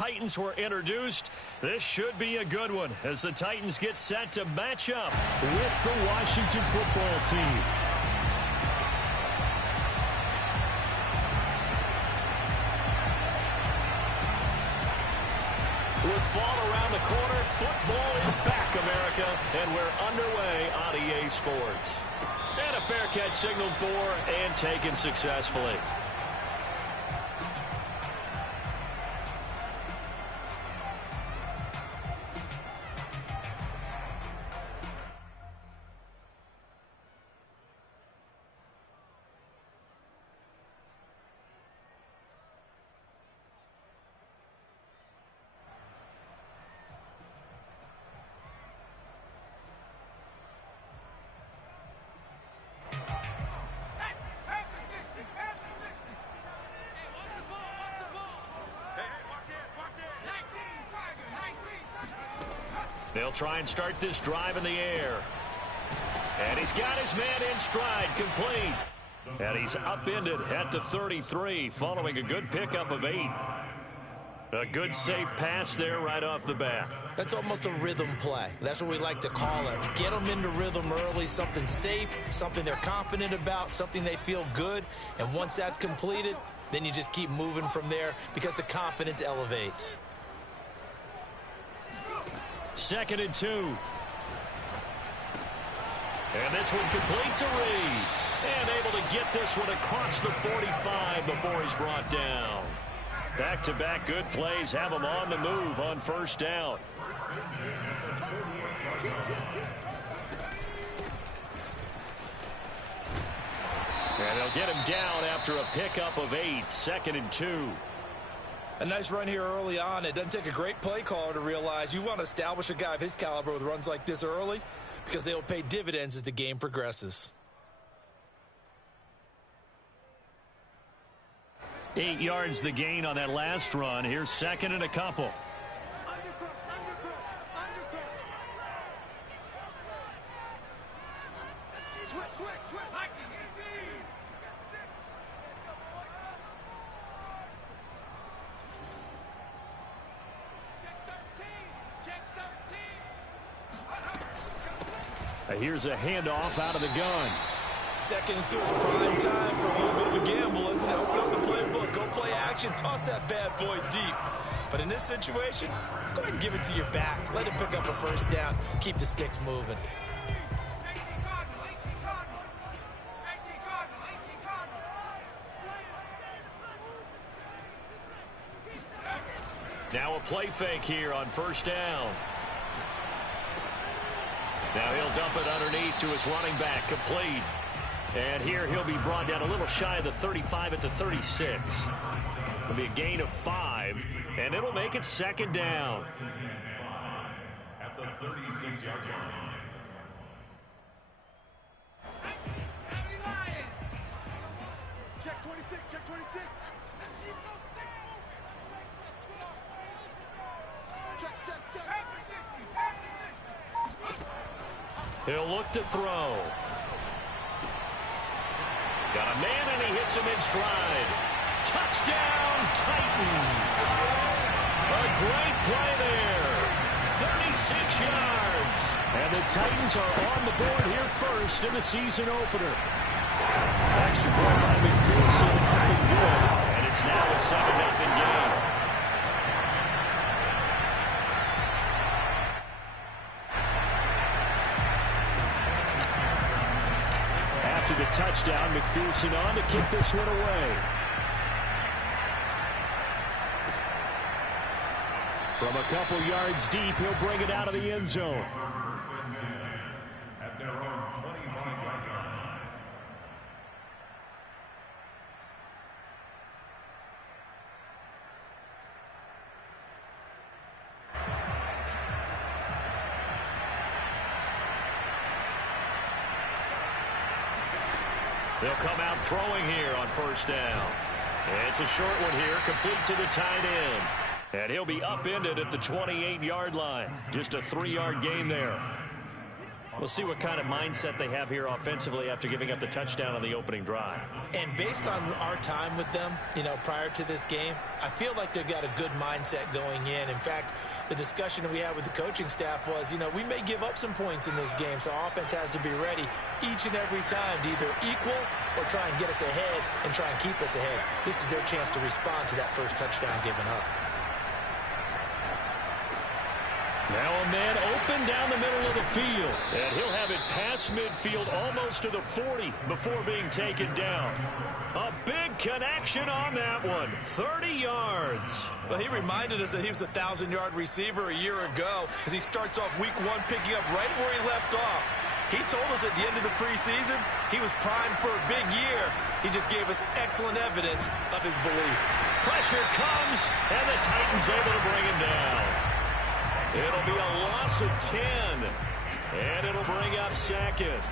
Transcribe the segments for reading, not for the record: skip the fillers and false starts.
Titans were introduced. This should be a good one as the Titans get set to match up with the Washington football team. With fall around the corner, football is back, America, and we're underway on EA Sports. And a fair catch signaled for and taken successfully. They'll try and start this drive in the air. And he's got his man in stride, complete. And he's upended at the 33 following a good pickup of 8. A good safe pass there right off the bat. That's almost a rhythm play. That's what we like to call it. Get them into rhythm early, something safe, something they're confident about, something they feel good. And once that's completed, then you just keep moving from there because the confidence elevates. 2nd and 2. And this one complete to Reed. And able to get this one across the 45 before he's brought down. Back-to-back good plays have him on the move on first down. And they'll get him down after a pickup of 8. 2nd and 2. A nice run here early on. It doesn't take a great play caller to realize you want to establish a guy of his caliber with runs like this early because they will pay dividends as the game progresses. 8 yards the gain on that last run. Here's 2nd and a couple. Here's a handoff out of the gun. 2nd and 2 is prime time for a little bit of a gamble, isn't it? Open up the playbook, go play action, toss that bad boy deep. But in this situation, go ahead and give it to your back. Let him pick up a first down. Keep the sticks moving. Now a play fake here on first down. Now he'll dump it underneath to his running back, complete. And here he'll be brought down a little shy of the 35 at the 36. It'll be a gain of 5, and it'll make it 2nd down. At the 36-yard line. Check 26, check 26. Check. He'll look to throw. Got a man, and he hits him in stride. Touchdown, Titans. A great play there. 36 yards. And the Titans are on the board here first in the season opener. Extra point by McPherson, up and good. And it's now a 7-0 game. The touchdown, McPherson on to kick this one away. From a couple yards deep, he'll bring it out of the end zone. At their own 25-yard line. They'll come out throwing here on first down. It's a short one here, complete to the tight end. And he'll be upended at the 28-yard line. Just a 3-yard gain there. We'll see what kind of mindset they have here offensively after giving up the touchdown on the opening drive. And based on our time with them, prior to this game, I feel like they've got a good mindset going in. In fact, the discussion that we had with the coaching staff was, we may give up some points in this game, so offense has to be ready each and every time to either equal or try and get us ahead and try and keep us ahead. This is their chance to respond to that first touchdown given up. Now a man open down the middle of the field. And he'll have it past midfield almost to the 40 before being taken down. A big connection on that one. 30 yards. Well, he reminded us that he was a 1,000-yard receiver a year ago as he starts off week 1 picking up right where he left off. He told us at the end of the preseason he was primed for a big year. He just gave us excellent evidence of his belief. Pressure comes, and the Titans able to bring him down. It'll be a loss of 10, and it'll bring up second.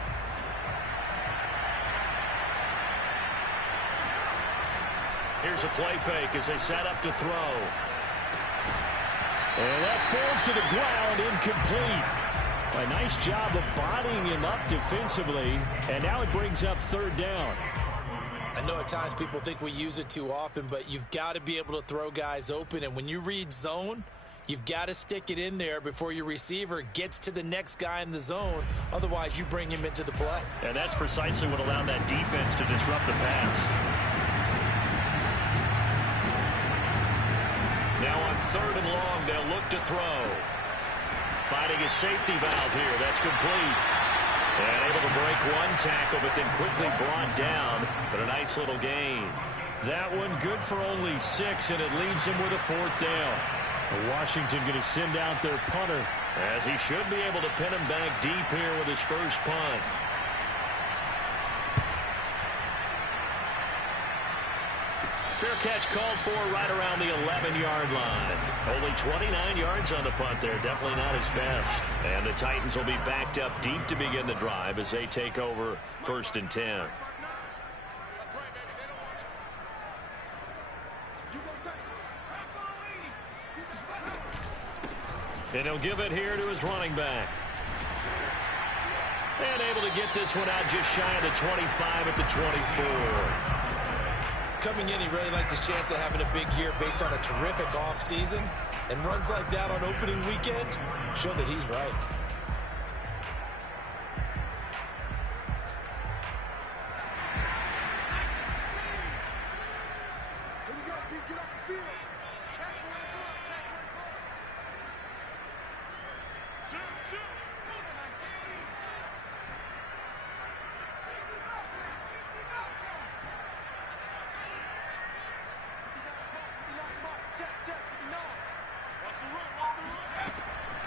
Here's a play fake as they set up to throw. And that falls to the ground, incomplete. A nice job of bodying him up defensively, and now it brings up third down. I know at times people think we use it too often, but you've got to be able to throw guys open, and when you read zone, you've got to stick it in there before your receiver gets to the next guy in the zone. Otherwise, you bring him into the play. And that's precisely what allowed that defense to disrupt the pass. Now on 3rd and long, they'll look to throw. Finding a safety valve here. That's complete. And able to break one tackle, but then quickly brought down. But a nice little gain. That one good for only 6, and it leaves them with a 4th down. Washington going to send out their punter, as he should be able to pin him back deep here with his first punt. Fair catch called for right around the 11-yard line. Only 29 yards on the punt there. Definitely not his best. And the Titans will be backed up deep to begin the drive as they take over 1st and 10. And he'll give it here to his running back. And able to get this one out just shy of the 25 at the 24. Coming in, he really liked his chance of having a big year based on a terrific offseason. And runs like that on opening weekend show that he's right. Here we go, P. Get off the field. Check 24, check 24. Shoot, shoot.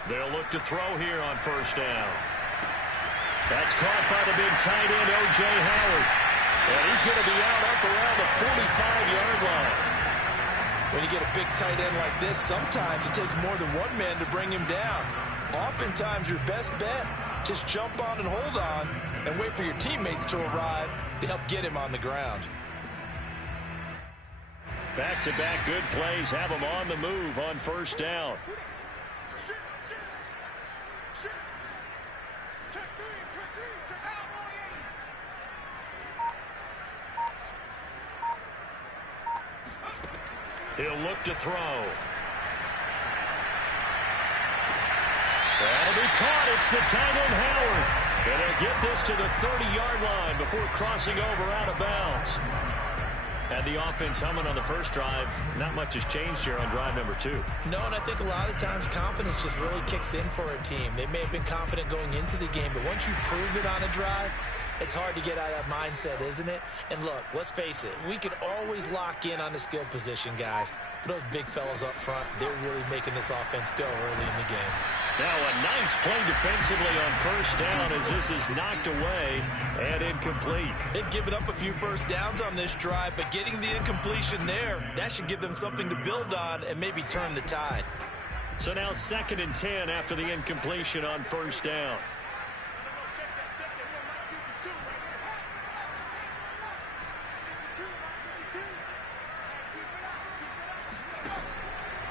They'll look to throw here on 1st down. That's caught by the big tight end, O.J. Howard. And he's going to be out up around the 45-yard line. When you get a big tight end like this, sometimes it takes more than one man to bring him down. Oftentimes, your best bet, just jump on and hold on and wait for your teammates to arrive to help get him on the ground. Back-to-back good plays have him on the move on 1st down. He'll look to throw. That'll be caught. It's the tight end, Howard. And they'll get this to the 30-yard line before crossing over out of bounds. Had the offense humming on the first drive. Not much has changed here on drive number 2. No, and I think a lot of times confidence just really kicks in for a team. They may have been confident going into the game, but once you prove it on a drive, it's hard to get out of that mindset, isn't it? And look, let's face it, we can always lock in on the skill position, guys. But those big fellas up front, they're really making this offense go early in the game. Now a nice play defensively on 1st down as this is knocked away and incomplete. They've given up a few first downs on this drive, but getting the incompletion there, that should give them something to build on and maybe turn the tide. So now 2nd and 10 after the incompletion on 1st down.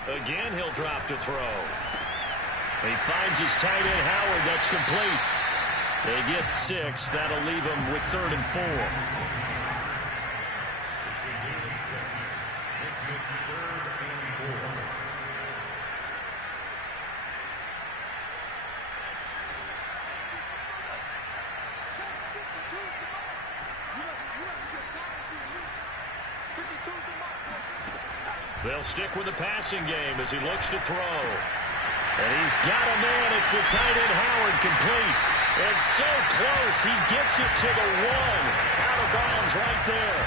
Again, he'll drop to throw. He finds his tight end, Howard. That's complete. They get 6. That'll leave them with 3rd and 4. They'll stick with the passing game as he looks to throw. And he's got a man. It's the tight end Howard, complete. It's so close. He gets it to the 1. Out of bounds right there.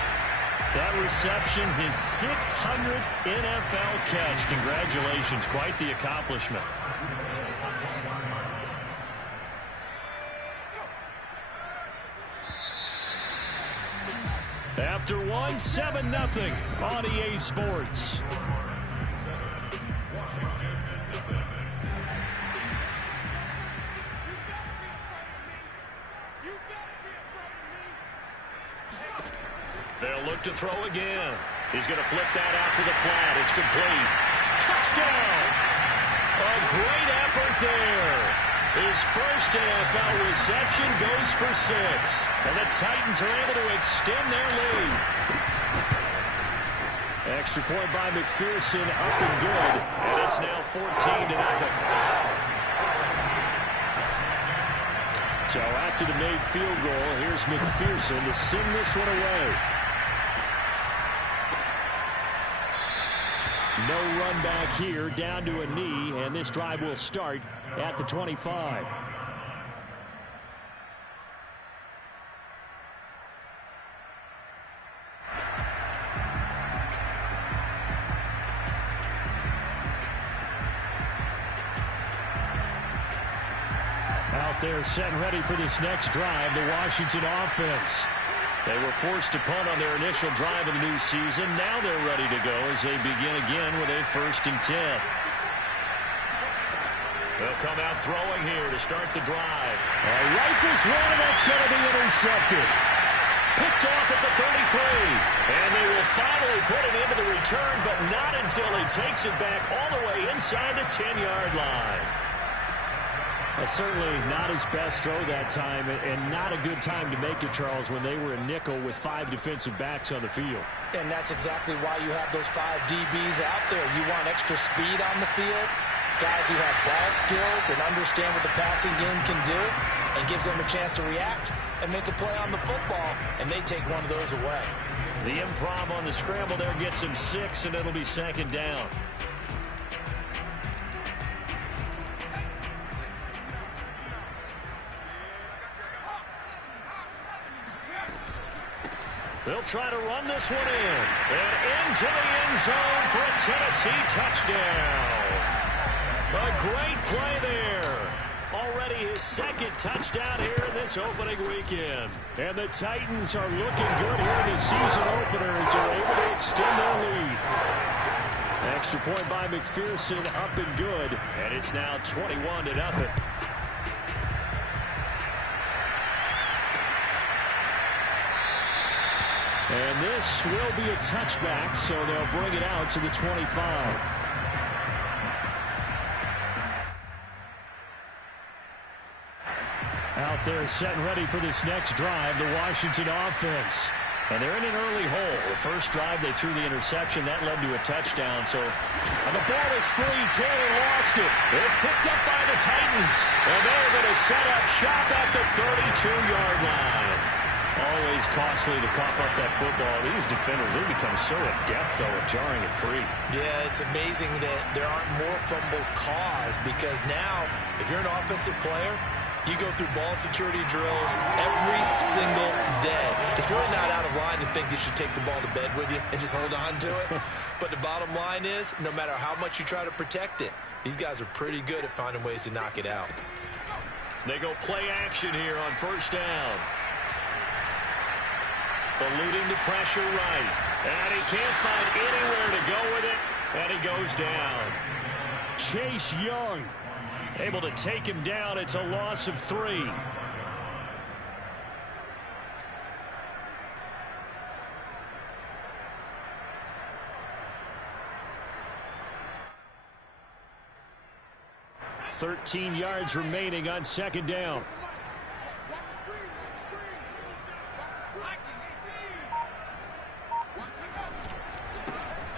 That reception, his 600th NFL catch. Congratulations. Quite the accomplishment. After 1, 7-0 on EA Sports. They'll look to throw again. He's going to flip that out to the flat. It's complete. Touchdown! A great effort there. His first NFL reception goes for 6. And the Titans are able to extend their lead. Extra point by McPherson, up and good. And it's now 14-0. So after the made field goal, here's McPherson to send this one away. No run back here, down to a knee, and this drive will start at the 25. Out there set and ready for this next drive, the Washington offense. They were forced to punt on their initial drive of the new season. Now they're ready to go as they begin again with a 1st and 10. They'll come out throwing here to start the drive. Rifles one, and that's going to be intercepted. Picked off at the 33. And they will finally put it into the return, but not until he takes it back all the way inside the 10-yard line. Certainly not his best throw that time, and not a good time to make it, Charles, when they were a nickel with 5 defensive backs on the field. And that's exactly why you have those 5 DBs out there. You want extra speed on the field, guys who have ball skills and understand what the passing game can do, and gives them a chance to react and make a play on the football, and they take one of those away. The improv on the scramble there gets him 6, and it'll be 2nd down. They'll try to run this one in. And into the end zone for a Tennessee touchdown. A great play there. Already his 2nd touchdown here in this opening weekend. And the Titans are looking good here in the season opener as they're able to extend their lead. Extra point by McPherson, up and good. And it's now 21-0. And this will be a touchback, so they'll bring it out to the 25. Out there set and ready for this next drive, the Washington offense. And they're in an early hole. The first drive, they threw the interception. That led to a touchdown. So and the ball is free. Taylor lost it. It's picked up by the Titans. And they're going to set up shop at the 32-yard line. Always costly to cough up that football. These defenders, they become so adept, though, at jarring it free. Yeah, it's amazing that there aren't more fumbles caused, because now, if you're an offensive player, you go through ball security drills every single day. It's really not out of line to think you should take the ball to bed with you and just hold on to it. But the bottom line is, no matter how much you try to protect it, these guys are pretty good at finding ways to knock it out. They go play action here on 1st down. Eluding the pressure right. And he can't find anywhere to go with it. And he goes down. Chase Young able to take him down. It's a loss of 3. .13 yards remaining on 2nd down.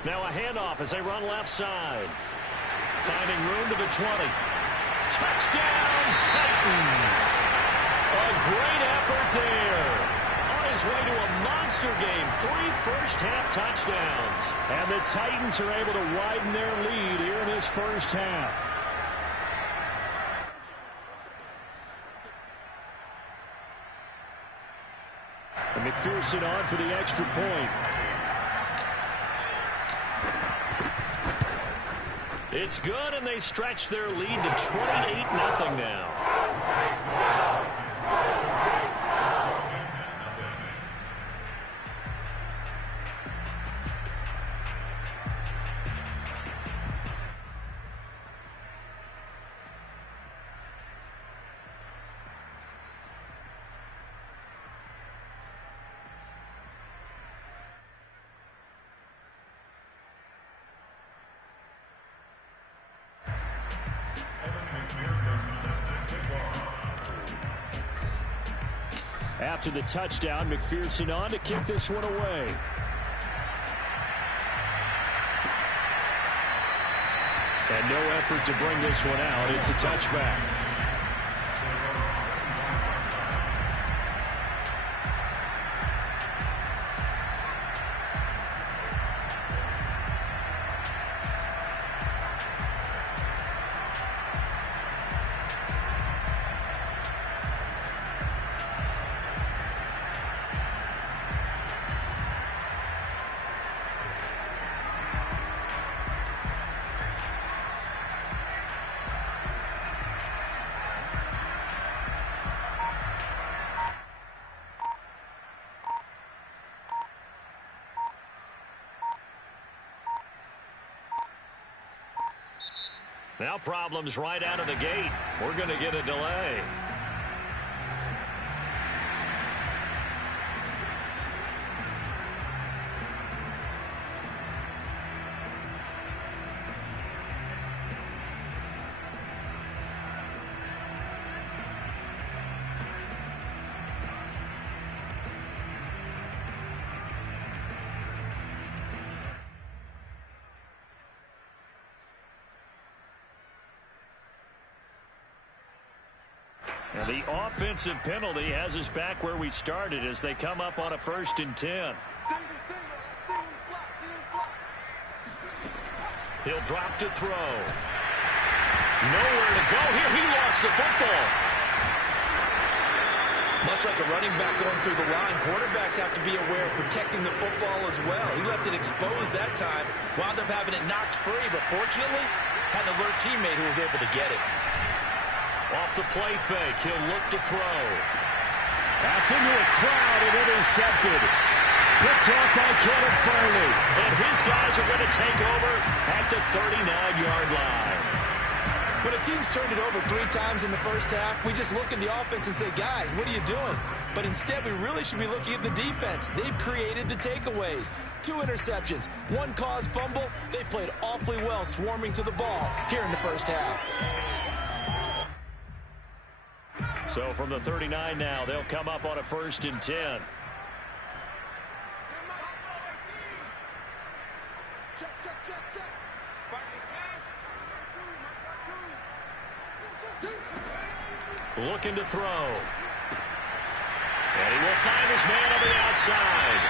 Now a handoff as they run left side. Finding room to the 20. Touchdown, Titans! A great effort there. On his way to a monster game. 3 first-half touchdowns. And the Titans are able to widen their lead here in this first half. And McPherson on for the extra point. It's good, and they stretch their lead to 28-0 now. After the touchdown, McPherson on to kick this one away. And no effort to bring this one out. It's a touchback. Now problems right out of the gate. We're going to get a delay. And the offensive penalty has us back where we started as they come up on a 1st and 10. He'll drop to throw. Nowhere to go here. He lost the football. Much like a running back going through the line, quarterbacks have to be aware of protecting the football as well. He left it exposed that time, wound up having it knocked free, but fortunately had an alert teammate who was able to get it. Off the play fake, he'll look to throw. That's into a crowd and intercepted. Picked off by Kenneth Farley. And his guys are going to take over at the 39-yard line. When a team's turned it over 3 times in the first half, we just look at the offense and say, guys, what are you doing? But instead, we really should be looking at the defense. They've created the takeaways. 2 interceptions, 1 caused fumble. They played awfully well swarming to the ball here in the first half. So from the 39 now, they'll come up on a 1st and 10. Looking to throw. And he will find his man on the outside.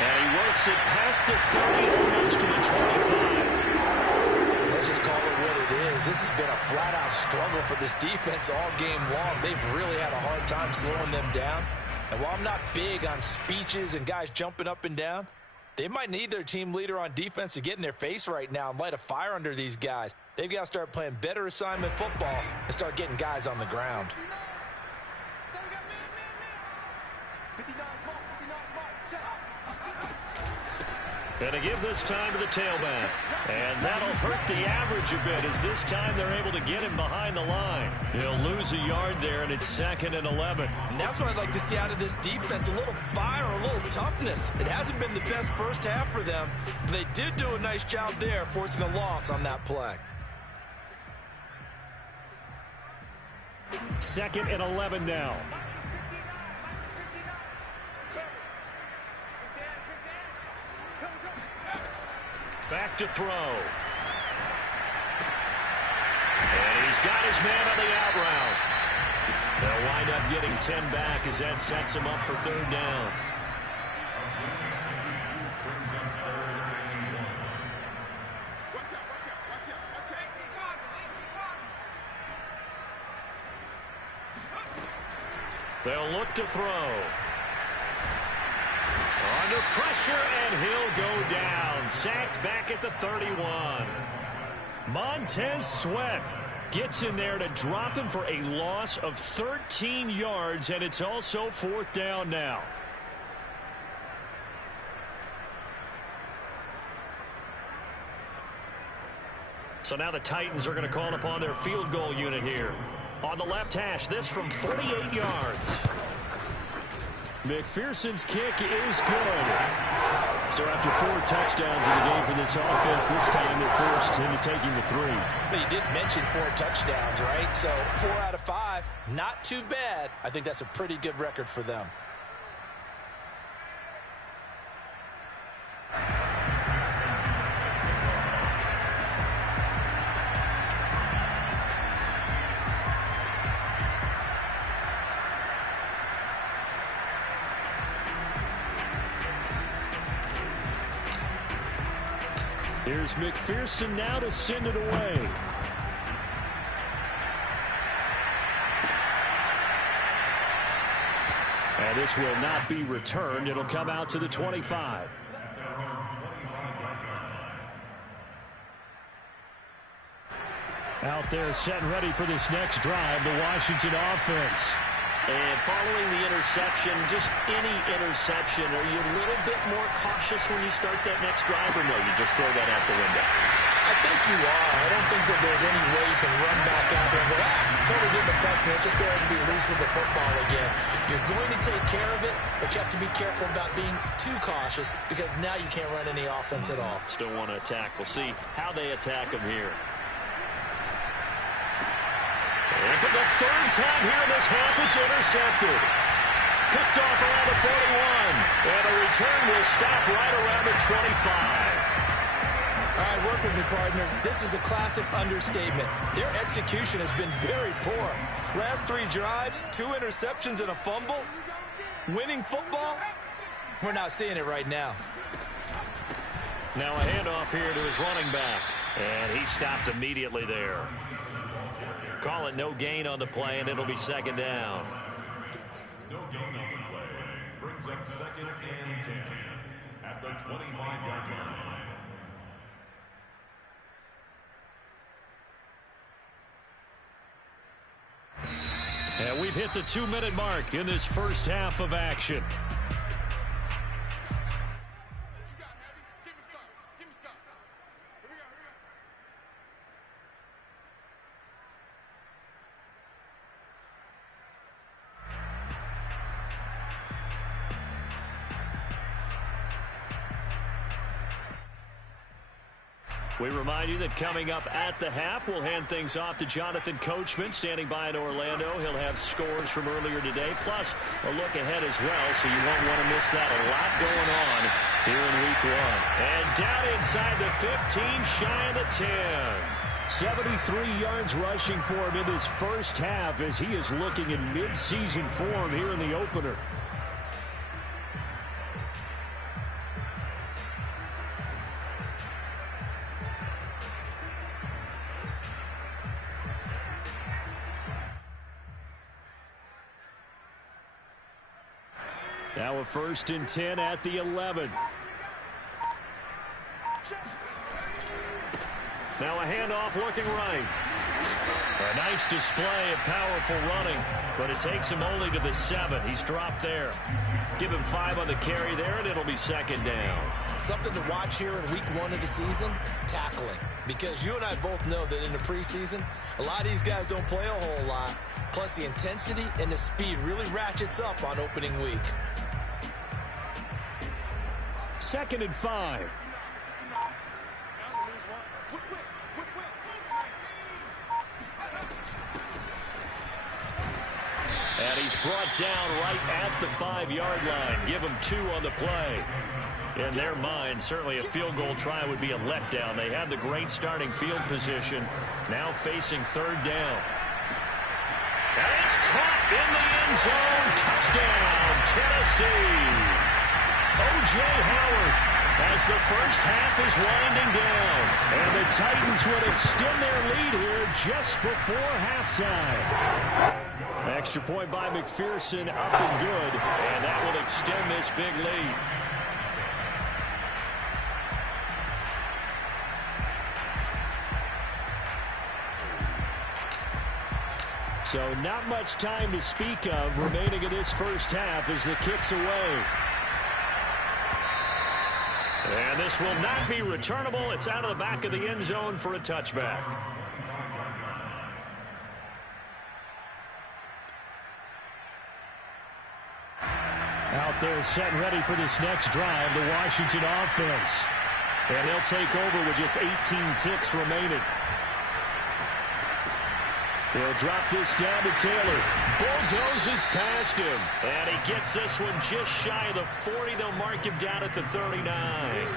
And he works it past the 30, almost to the 25. Let's just call it what it is. This has been a flat-out struggle for this defense all game long. They've really had a hard time slowing them down. And while I'm not big on speeches and guys jumping up and down, they might need their team leader on defense to get in their face right now and light a fire under these guys. They've got to start playing better assignment football and start getting guys on the ground. And to give this time to the tailback. And that'll hurt the average a bit as this time they're able to get him behind the line. He'll lose a yard there, and it's 2nd and 11. And that's what I'd like to see out of this defense, a little fire, a little toughness. It hasn't been the best first half for them, but they did do a nice job there forcing a loss on that play. 2nd and 11 now. Back to throw. And he's got his man on the out route. They'll wind up getting 10 back as that sets him up for third down. They'll look to throw. Under pressure, and he'll go down. Sacked back at the 31. Montez Sweat gets in there to drop him for a loss of 13 yards, and it's also fourth down now. So now the Titans are going to call upon their field goal unit here. On the left hash, this from 48 yards. McPherson's kick is good. So after 4 touchdowns in the game for this offense, this time they're forced into taking the 3. But you did mention 4 touchdowns, right? So 4 out of 5, not too bad. I think that's a pretty good record for them. Here's McPherson now to send it away. And this will not be returned. It'll come out to the 25. Out there set and ready for this next drive, the Washington offense. And following the interception, just any interception, are you a little bit more cautious when you start that next drive, or no, you just throw that out the window? I think you are. I don't think that there's any way you can run back out there and go, totally didn't affect me. Let's just go ahead and be loose with the football again. You're going to take care of it, but you have to be careful about being too cautious because now you can't run any offense at all. Still want to attack. We'll see how they attack them here. And for the third time here in this half, it's intercepted. Picked off around the 41. And a return will stop right around the 25. All right, work with me, partner. This is a classic understatement. Their execution has been very poor. Last 3 drives, 2 interceptions and a fumble. Winning football? We're not seeing it right now. Now a handoff here to his running back. And he stopped immediately there. Call it no gain on the play, and it'll be second down. No gain on the play. Brings up 2nd and 10 at the 25-yard line. And we've hit the 2-minute mark in this first half of action. We remind you that coming up at the half, we'll hand things off to Jonathan Coachman, standing by in Orlando. He'll have scores from earlier today, plus a look ahead as well, so you won't want to miss that. A lot going on here in Week 1. And down inside the 15, shy of the 10. 73 yards rushing for him in this first half as he is looking in mid-season form here in the opener. Now a 1st and 10 at the 11. Now a handoff looking right. A nice display of powerful running, but it takes him only to the 7. He's dropped there. Give him 5 on the carry there, and it'll be second down. Something to watch here in week 1 of the season, tackling. Because you and I both know that in the preseason, a lot of these guys don't play a whole lot. Plus the intensity and the speed really ratchets up on opening week. 2nd and 5. And he's brought down right at the 5-yard line. Give him 2 on the play. In their mind, certainly a field goal try would be a letdown. They had the great starting field position, now facing 3rd down. And it's caught in the end zone. Touchdown, Tennessee. O.J. Howard, as the first half is winding down. And the Titans would extend their lead here just before halftime. Extra point by McPherson, up and good. And that will extend this big lead. So not much time to speak of remaining in this first half as the kick's away. And this will not be returnable. It's out of the back of the end zone for a touchback. Out there set and ready for this next drive, the Washington offense. And they'll take over with just 18 ticks remaining. They'll drop this down to Taylor. Bulldozes past him. And he gets this one just shy of the 40. They'll mark him down at the 39.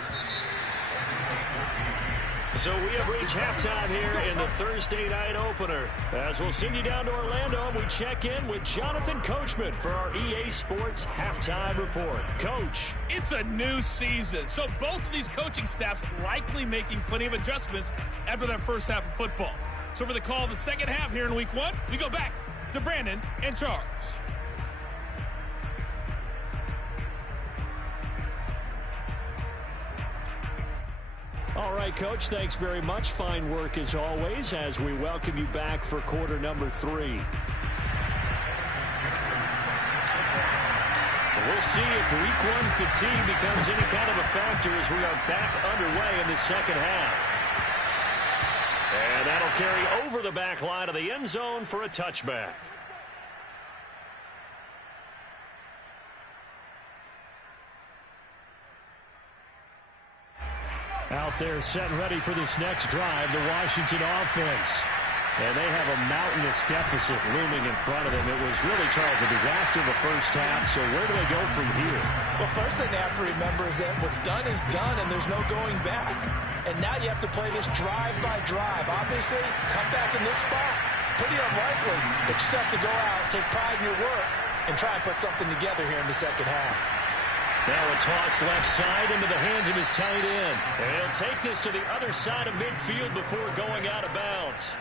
So we have reached halftime here in the Thursday night opener. As we'll send you down to Orlando, we check in with Jonathan Coachman for our EA Sports Halftime Report. Coach. It's a new season, so both of these coaching staffs likely making plenty of adjustments after their first half of football. So for the call of the second half here in week 1, we go back to Brandon and Charles. All right, Coach, thanks very much. Fine work as always as we welcome you back for quarter number 3. We'll see if week 1 fatigue becomes any kind of a factor as we are back underway in the second half. And that'll carry over the back line of the end zone for a touchback. Out there set and ready for this next drive, the Washington offense. And they have a mountainous deficit looming in front of them. It was really, Charles, a disaster the first half. So where do they go from here? Well, first thing they have to remember is that what's done is done, and there's no going back. And now you have to play this drive by drive. Obviously, come back in this spot, pretty unlikely. But you still have to go out, take pride in your work, and try and put something together here in the second half. Now a toss left side into the hands of his tight end. And he'll take this to the other side of midfield before going out of bounds.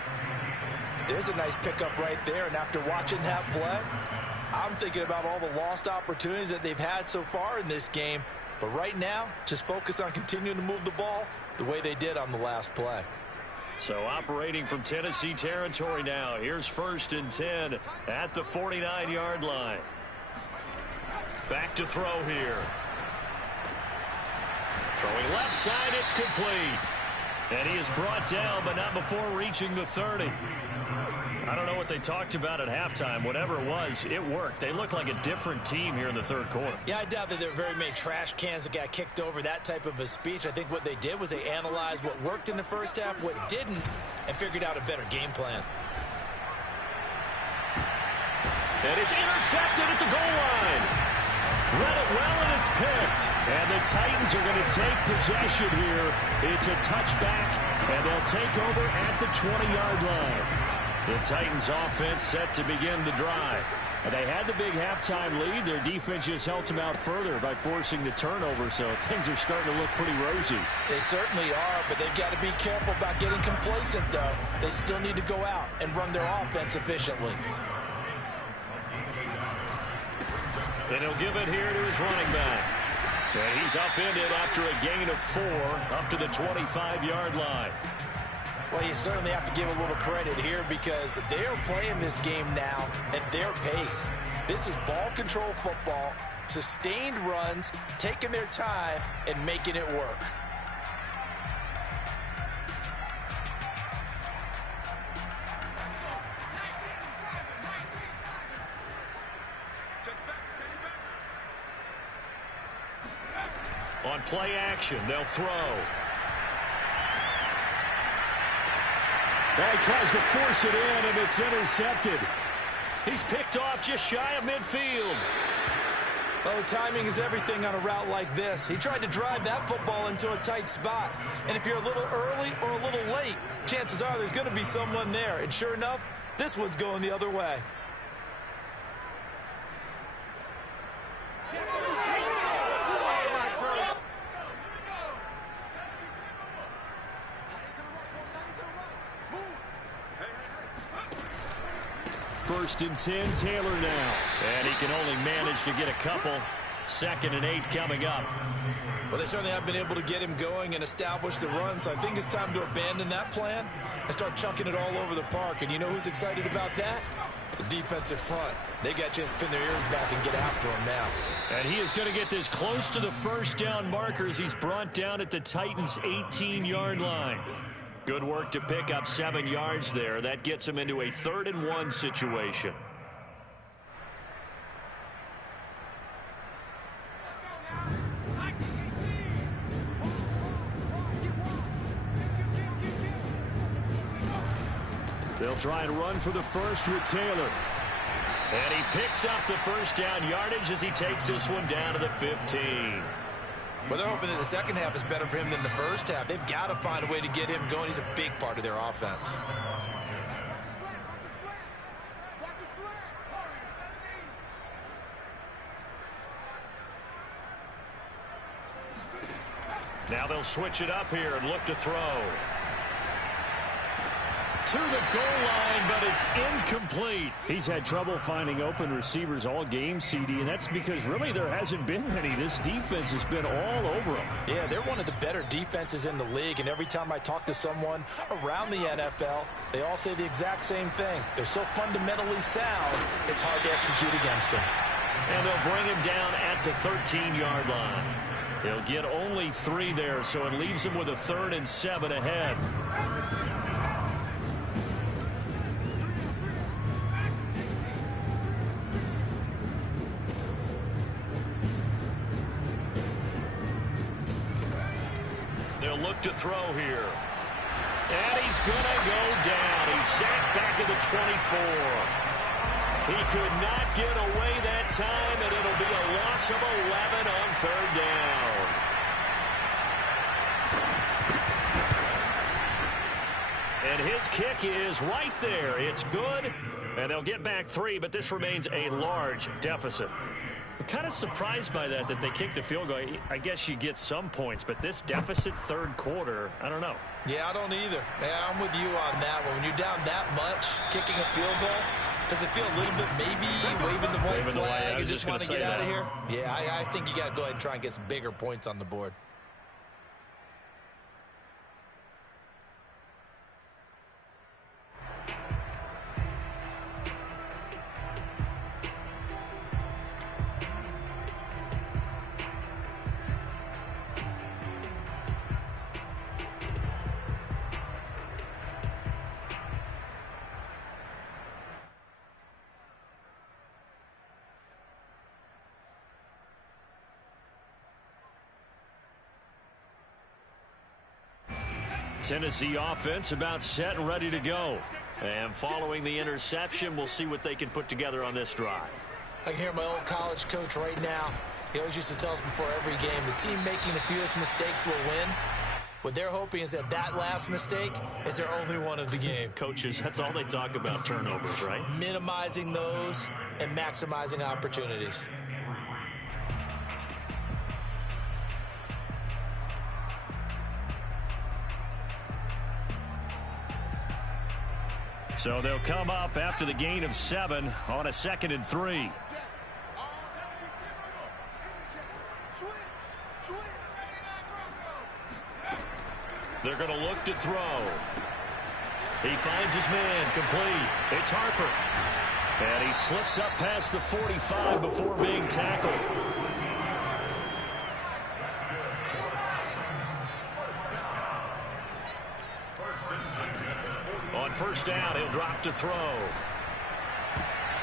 There's a nice pickup right there, and after watching that play, I'm thinking about all the lost opportunities that they've had so far in this game. But right now, just focus on continuing to move the ball the way they did on the last play. So operating from Tennessee territory now. Here's 1st and 10 at the 49-yard line. Back to throw here. Throwing left side, it's complete. And he is brought down, but not before reaching the 30. I don't know what they talked about at halftime. Whatever it was, it worked. They look like a different team here in the third quarter. Yeah, I doubt that there were very many trash cans that got kicked over, that type of a speech. I think what they did was they analyzed what worked in the first half, what didn't, and figured out a better game plan. And it's intercepted at the goal line. Read it well, and it's picked. And the Titans are going to take possession here. It's a touchback, and they'll take over at the 20-yard line. The Titans offense set to begin the drive. And they had the big halftime lead. Their defense just helped them out further by forcing the turnover, so things are starting to look pretty rosy. They certainly are, but they've got to be careful about getting complacent, though. They still need to go out and run their offense efficiently. And he'll give it here to his running back. And he's upended after a gain of 4 up to the 25-yard line. Well, you certainly have to give a little credit here because they're playing this game now at their pace. This is ball control football, sustained runs, taking their time, and making it work. On play action, they'll throw. Now he tries to force it in, and it's intercepted. He's picked off just shy of midfield. Oh, timing is everything on a route like this. He tried to drive that football into a tight spot. And if you're a little early or a little late, chances are there's going to be someone there. And sure enough, this one's going the other way. First and 10, Taylor now. And he can only manage to get a couple. 2nd and 8 coming up. Well, they certainly have been able to get him going and establish the run, so I think it's time to abandon that plan and start chunking it all over the park. And you know who's excited about that? The defensive front. They got a chance to pin their ears back and get after him now. And he is going to get this close to the first down markers. He's brought down at the Titans' 18-yard line. Good work to pick up 7 yards there. That gets him into a 3rd and 1 situation. They'll try and run for the first with Taylor. And he picks up the first down yardage as he takes this one down to the 15. Well, they're hoping that the second half is better for him than the first half. They've got to find a way to get him going. He's a big part of their offense. Now they'll switch it up here and look to throw. To the goal line, but it's incomplete. He's had trouble finding open receivers all game, CD, and that's because really there hasn't been many. This defense has been all over him. Yeah, they're one of the better defenses in the league, and every time I talk to someone around the NFL, they all say the exact same thing. They're so fundamentally sound, it's hard to execute against them. And they'll bring him down at the 13-yard line. He'll get only 3 there, so it leaves him with a 3rd and 7 ahead. They'll look to throw here. And he's going to go down. He's sacked back at the 24. He could not get away that time, and it'll be a loss of 11 on 3rd down. And his kick is right there. It's good, and they'll get back 3, but this remains a large deficit. I'm kind of surprised by that they kicked the field goal. I guess you get some points, but this deficit 3rd quarter, I don't know. Yeah, I don't either. Yeah, I'm with you on that one. When you're down that much, kicking a field goal, does it feel a little bit maybe waving the white flag and just want to get out of here? Yeah, I think you got to go ahead and try and get some bigger points on the board. Tennessee offense about set and ready to go. And following the interception, we'll see what they can put together on this drive. I can hear my old college coach right now. He always used to tell us before every game, the team making the fewest mistakes will win. What they're hoping is that last mistake is their only one of the game. Coaches, that's all they talk about, turnovers, right? Minimizing those and maximizing opportunities. So they'll come up after the gain of 7 on a 2nd and 3. They're going to look to throw. He finds his man complete. It's Harper. And he slips up past the 45 before being tackled. On 1st down, he'll drop to throw.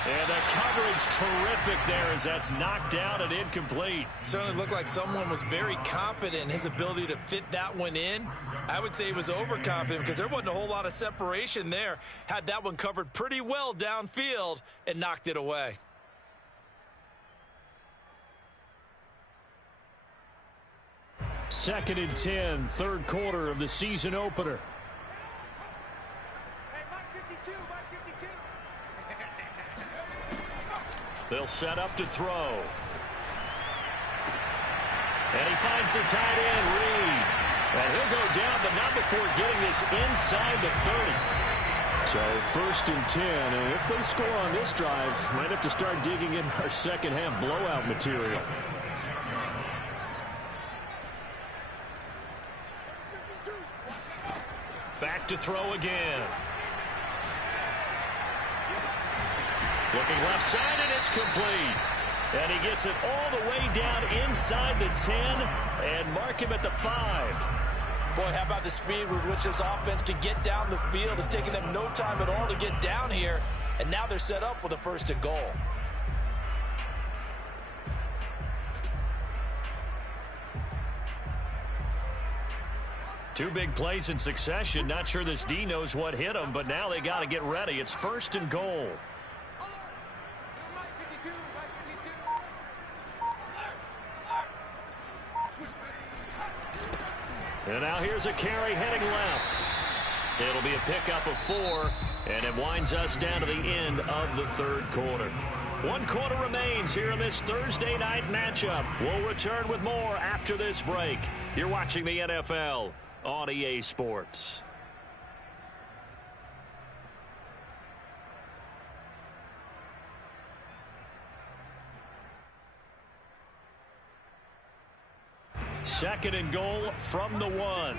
And the coverage terrific there as that's knocked down and incomplete. Certainly looked like someone was very confident in his ability to fit that one in. I would say he was overconfident because there wasn't a whole lot of separation there. Had that one covered pretty well downfield and knocked it away. Second and 10, third quarter of the season opener. Hey, Mike 52, Mike 52. They'll set up to throw. And he finds the tight end, Reed. And he'll go down, but not before getting this inside the 30. So first and 10, and if they score on this drive, might have to start digging in our second half blowout material. Back to throw again. Looking left side, and it's complete. And he gets it all the way down inside the 10 and mark him at the 5. Boy, how about the speed with which this offense can get down the field? It's taken them no time at all to get down here, and now they're set up with a 1st and goal. Two big plays in succession. Not sure this D knows what hit him, but now they got to get ready. It's 1st and goal. And now here's a carry heading left. It'll be a pickup of 4, and it winds us down to the end of the third quarter. 1 quarter remains here in this Thursday night matchup. We'll return with more after this break. You're watching the NFL on EA Sports. Second and goal from the 1. Watch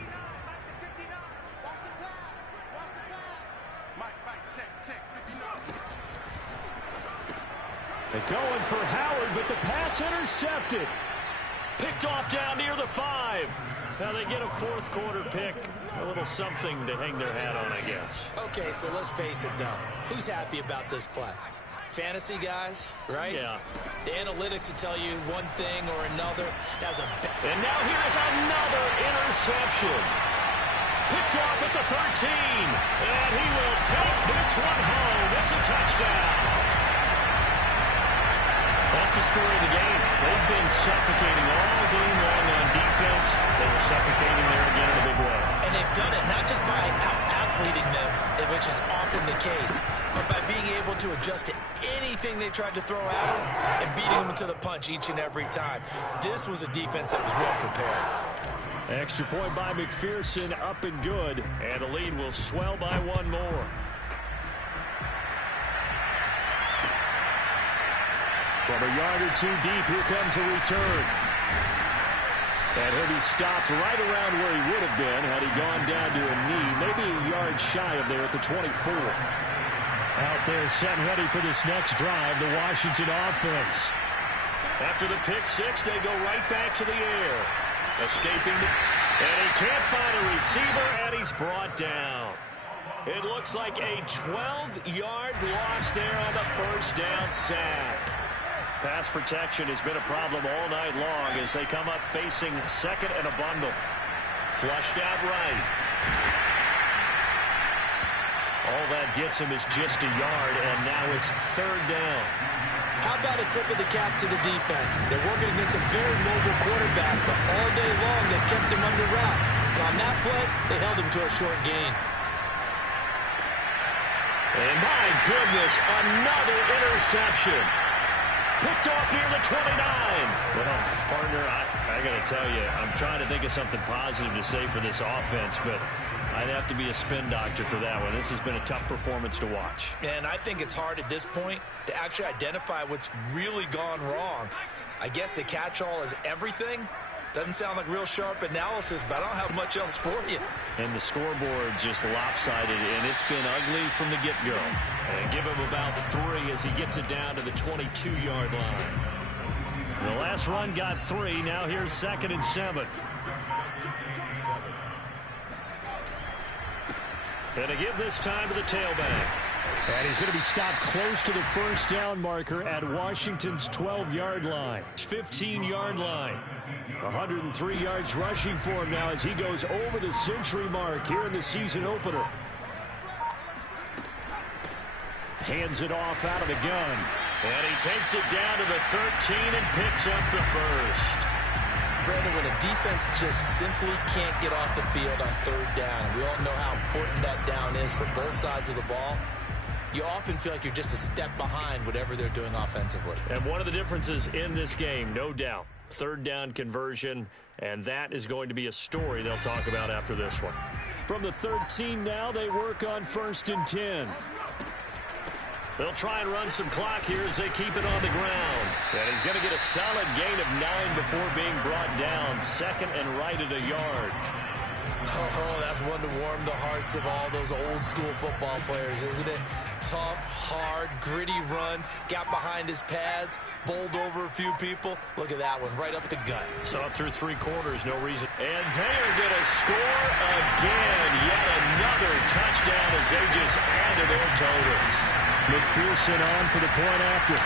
the pass. Mike, check. 59. They're going for Howard, but the pass intercepted. Picked off down near the 5. Now they get a 4th quarter pick. A little something to hang their hat on, I guess. Okay, so let's face it, though. Who's happy about this play? Fantasy guys, right? Yeah. The analytics will tell you one thing or another. And now here's another interception. Picked off at the 13. And he will take this one home. It's a touchdown. That's the story of the game. They've been suffocating all game long on defense. They were suffocating there again in a big way. And they've done it not just by out-athleting them, which is often the case, but by being able to adjust to anything they tried to throw at them and beating them into the punch each and every time. This was a defense that was well prepared. Extra point by McPherson, up and good. And the lead will swell by 1 more. From a yard or 2 deep, here comes a return. And he'll be stopped right around where he would have been had he gone down to a knee, maybe a yard shy of there at the 24. Out there set ready for this next drive, the Washington offense. After the pick 6, they go right back to the air. Escaping, and he can't find a receiver, and he's brought down. It looks like a 12-yard loss there on the 1st down sack. Pass protection has been a problem all night long as they come up facing 2nd and a bundle. Flushed out right. All that gets him is just a yard, and now it's 3rd down. How about a tip of the cap to the defense? They're working against a very mobile quarterback, but all day long they've kept him under wraps. And on that play, they held him to a short gain. And my goodness, another interception. Picked off near the 29. Well, partner, I got to tell you, I'm trying to think of something positive to say for this offense, but I'd have to be a spin doctor for that one. This has been a tough performance to watch. And I think it's hard at this point to actually identify what's really gone wrong. I guess the catch-all is everything. Doesn't sound like real sharp analysis, but I don't have much else for you. And the scoreboard just lopsided, and it's been ugly from the get-go. And give him about 3 as he gets it down to the 22-yard line. The last run got 3. Now here's 2nd and 7. And to give this time to the tailback. And he's going to be stopped close to the first down marker at Washington's 12-yard line. 15-yard line. 103 yards rushing for him now as he goes over the century mark here in the season opener. Hands it off out of the gun. And he takes it down to the 13 and picks up the first. Brandon, when a defense just simply can't get off the field on third down, and we all know how important that down is for both sides of the ball, you often feel like you're just a step behind whatever they're doing offensively. And one of the differences in this game, no doubt, third down conversion, and that is going to be a story they'll talk about after this one. From the 13 now, they work on 1st and 10. They'll try and run some clock here as they keep it on the ground. And he's going to get a solid gain of 9 before being brought down. 2nd and right at a yard. Oh, that's one to warm the hearts of all those old-school football players, isn't it? Tough, hard, gritty run. Got behind his pads, bowled over a few people. Look at that one, right up the gut. Saw it through 3 quarters, no reason. And they are going to score again. Yet another touchdown as they just add to their totals. McPherson on for the point after.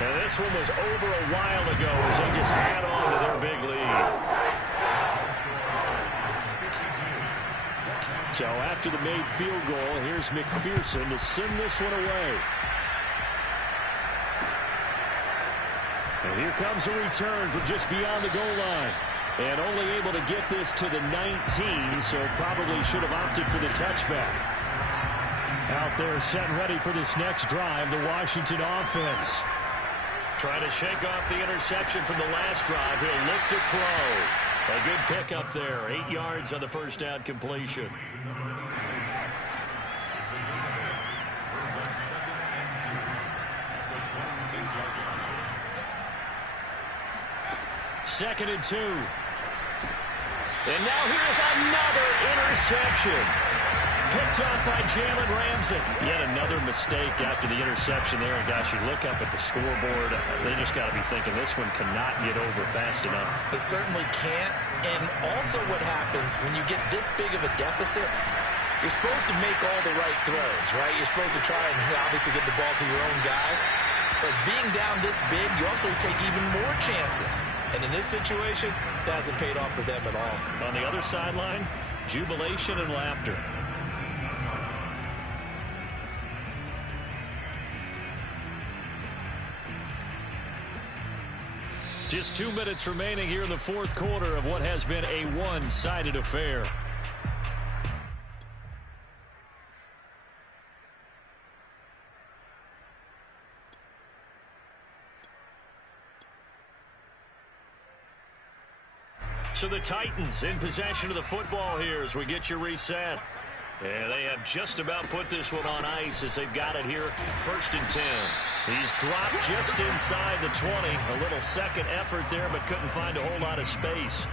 And this one was over a while ago as they just add on to their big lead. So after the made field goal, here's McPherson to send this one away. And here comes a return from just beyond the goal line. And only able to get this to the 19, so probably should have opted for the touchback. Out there set and ready for this next drive, the Washington offense. Trying to shake off the interception from the last drive. He'll look to throw. A good pickup there. 8 yards on the first down completion. Second and 2. And now here's another interception. Picked up by Jalen Ramsey. Yet another mistake after the interception there. And gosh, you look up at the scoreboard, they just got to be thinking this one cannot get over fast enough. It certainly can't. And also what happens when you get this big of a deficit, you're supposed to make all the right throws, right? You're supposed to try and obviously get the ball to your own guys. But being down this big, you also take even more chances. And in this situation, that hasn't paid off for them at all. On the other sideline, jubilation and laughter. Just 2 minutes remaining here in the fourth quarter of what has been a one-sided affair. So the Titans in possession of the football here as we get you reset. And they have just about put this one on ice as they've got it here. 1st and 10. He's dropped just inside the 20. A little second effort there, but couldn't find a whole lot of space.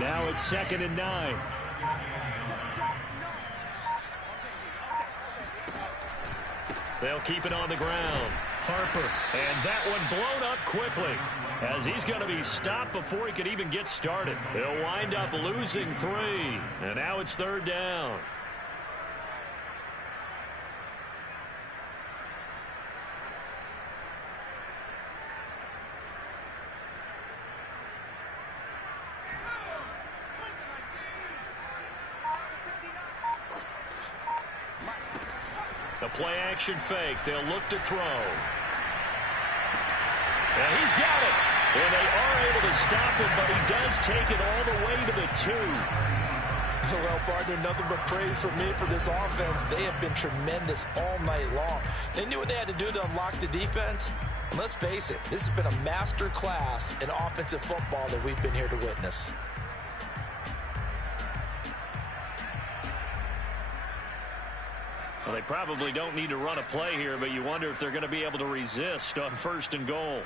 Now it's 2nd and 9. They'll keep it on the ground. Harper. And that one blown up quickly as he's going to be stopped before he could even get started. They'll wind up losing 3. And now it's 3rd down. The play-action fake. They'll look to throw. And he's got it. And they are able to stop him, but he does take it all the way to the 2. Well, partner, nothing but praise from me for this offense. They have been tremendous all night long. They knew what they had to do to unlock the defense. And let's face it, this has been a master class in offensive football that we've been here to witness. Well, they probably don't need to run a play here, but you wonder if they're going to be able to resist on 1st and goal.